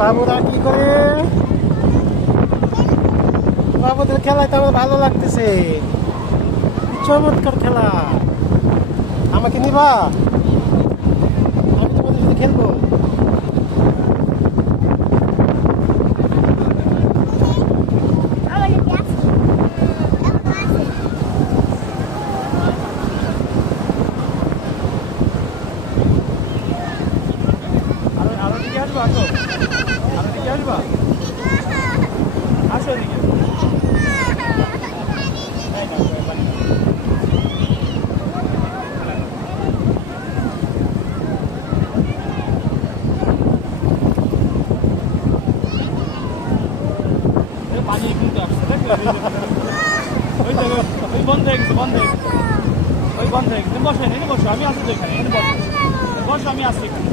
বাবুরা কি করে? বাবুদের খেলায় তো আমার ভালো লাগতেছে। চমৎকার খেলা। আমাকে নিবা? আমি তোমাদের সাথে খেলবো। আরো দিকে আসবা? আসো, আরো দিকে আসবা? আসো দিকে। পানি কিন্তু আসছে, ওই বন্ধ হয়ে গেছে, বন্ধ হয়ে গেছে, ওই বন্ধ হয়ে গেছে। বসে বসো, আমি আসি তো এখানে, বসো, আমি আসছি এখানে।